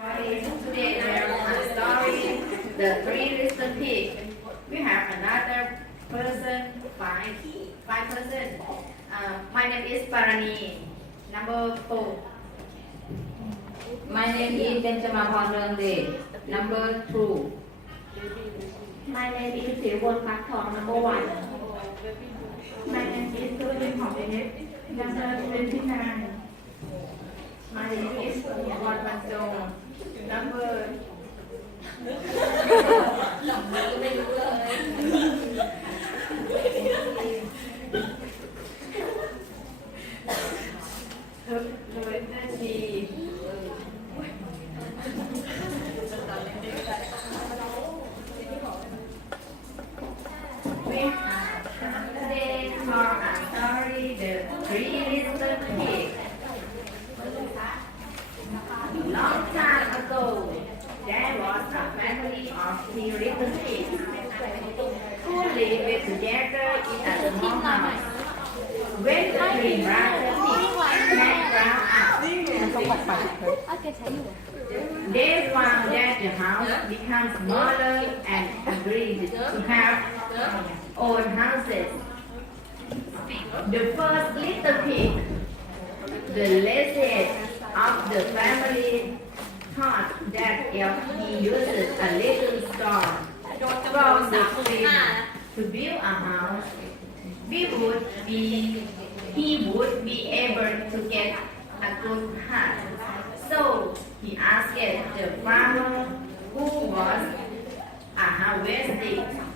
Today there was the three little pigs. We have another person, five, five person. Uh, my name is Parani, number four. My name is Benjamin number two. My name is Sivon Pakthong, number one. My name is Tulin number twenty-nine. My name is Won He written it. Who live together in a small house. When the three brothers met ground up they found that the house becomes smaller and agreed to have own houses. The first little pig, the latest of the family, thought that if he uses a little stone from the tree to build a house, we would be, he would be able to get a good hut. So he asked the farmer who was a harvesting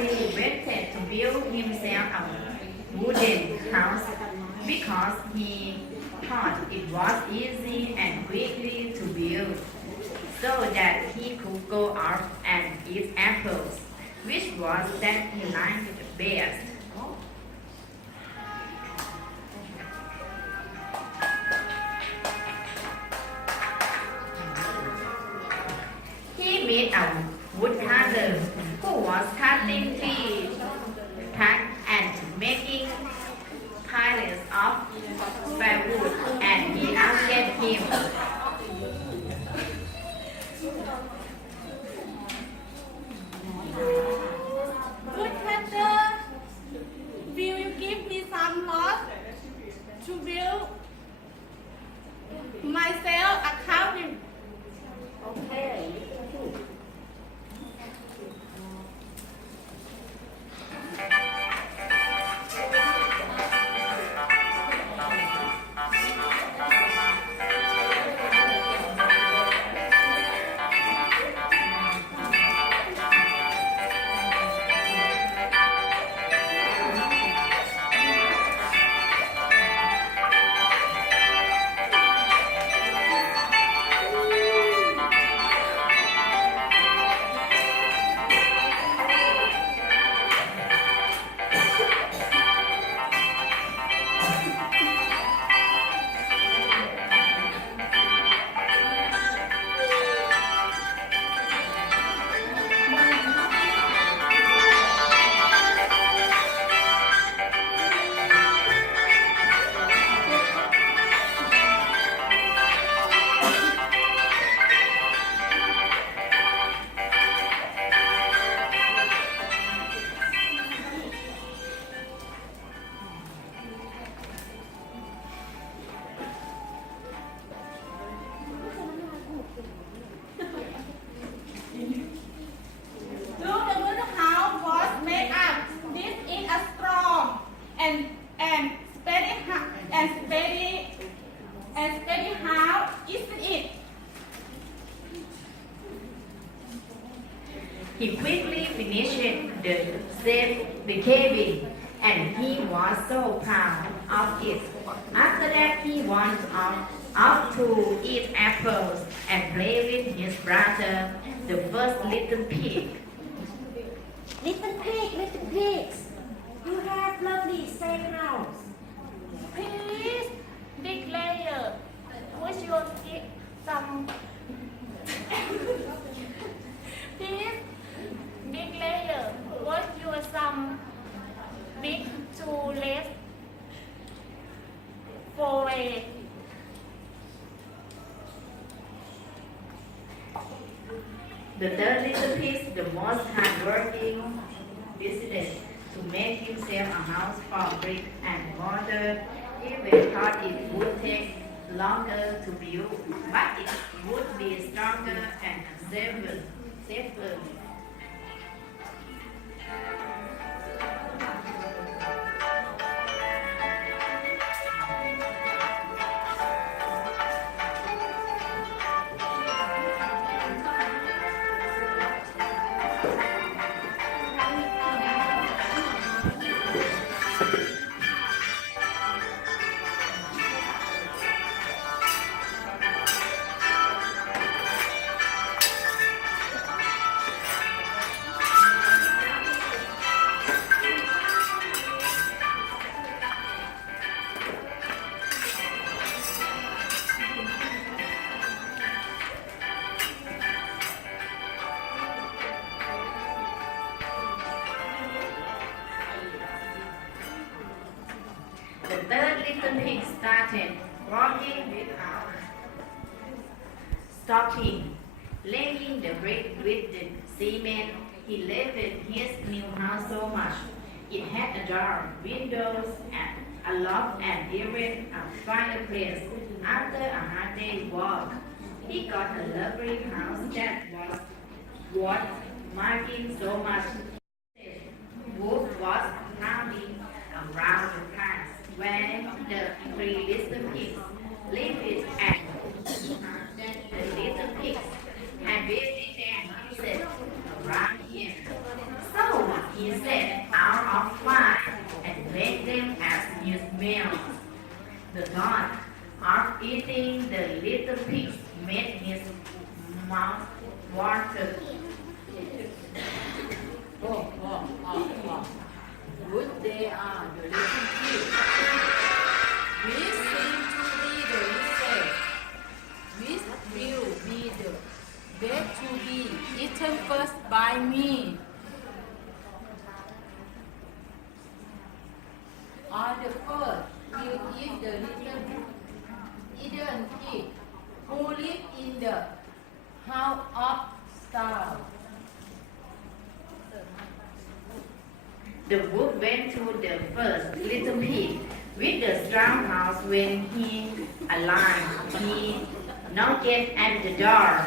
the family, wanted to build himself a wooden house because he thought it was easy and quickly to build, so that he could go out and eat apples, which was that he liked best. He met a who was cutting trees, cut He quickly finished the safe the cabin and he was so proud of it. After that he went off, off to eat apples and play with his brother, the first little pig. Little pig, little pigs, you have lovely safe house. Please declare what's your gi- some Please declare what your some big to less for a The third little pig, the most hardworking business to make himself a house from brick and mortar. He even thought it would take longer to build, but it would be stronger and safer. safer. The stopping, laying the brick with the cement. He loved his new house so much. It had a door, windows, and a loft, and even a fireplace. After a hard day's walk, he got a lovely house that was worth marking so much. Wolf was prowling around the path when the three little the best to be eaten first by me. On the first will eat the little hidden pig who live in the house of stars. The wolf went to the first little pig with the strong house when he aligned. He knocked at the door.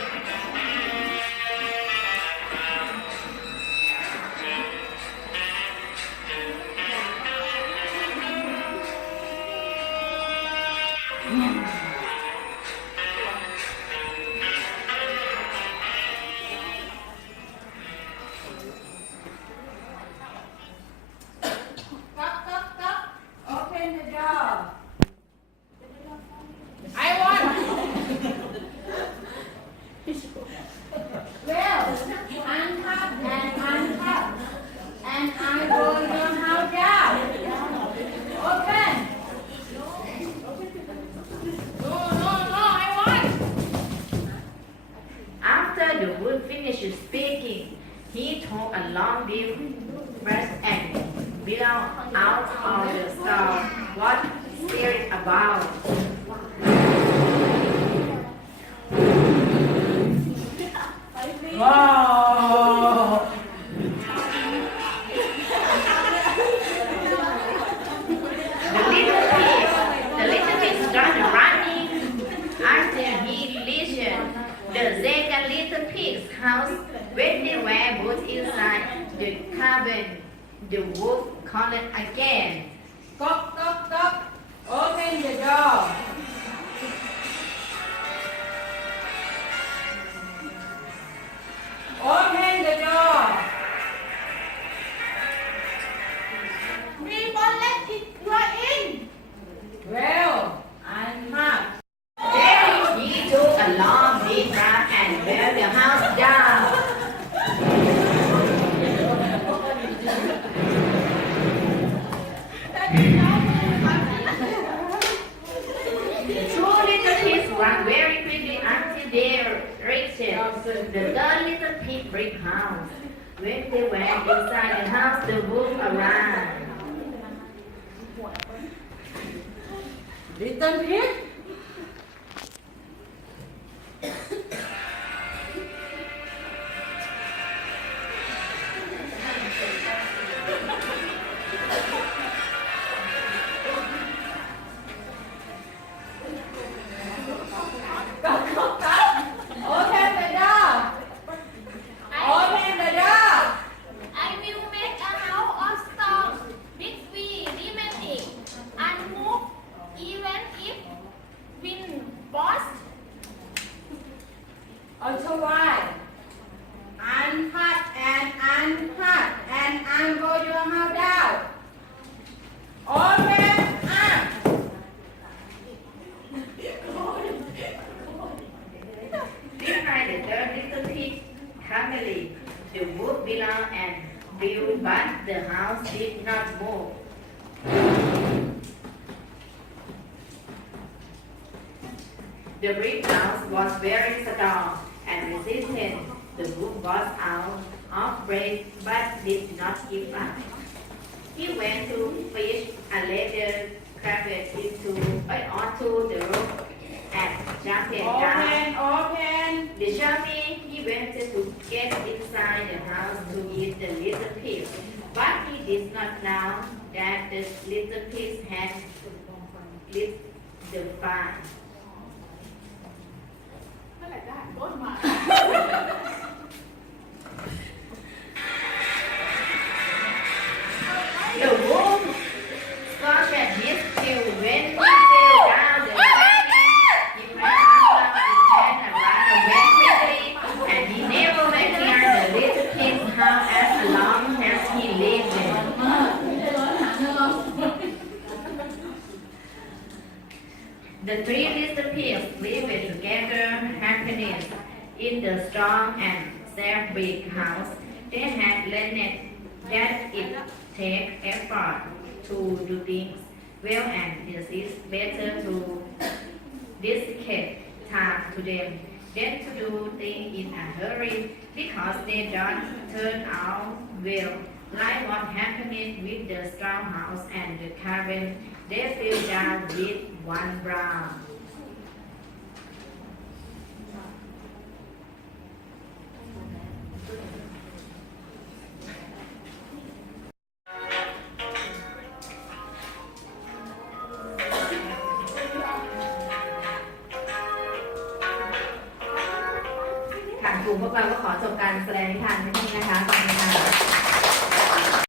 Long deep breath and blew out all the storm. What spirit about? The wolf called again. Little pig. The house was very strong and resistant. The wolf was out of breath but did not give up. He went to fish and later crashed into uh, onto the roof and jumped down. Open, open. The shaman he wanted to get inside the house to eat the little pig, but he did not know that the little pig had lit the fire like that. Go to Mars. The three little pigs lived together happiness in the strong and safe big house. They had learned that it takes effort to do things well and it is better to dedicate time to them than to do things in a hurry because they don't turn out well. Like what happened with the strong house and the cabin, they fell down with one brown.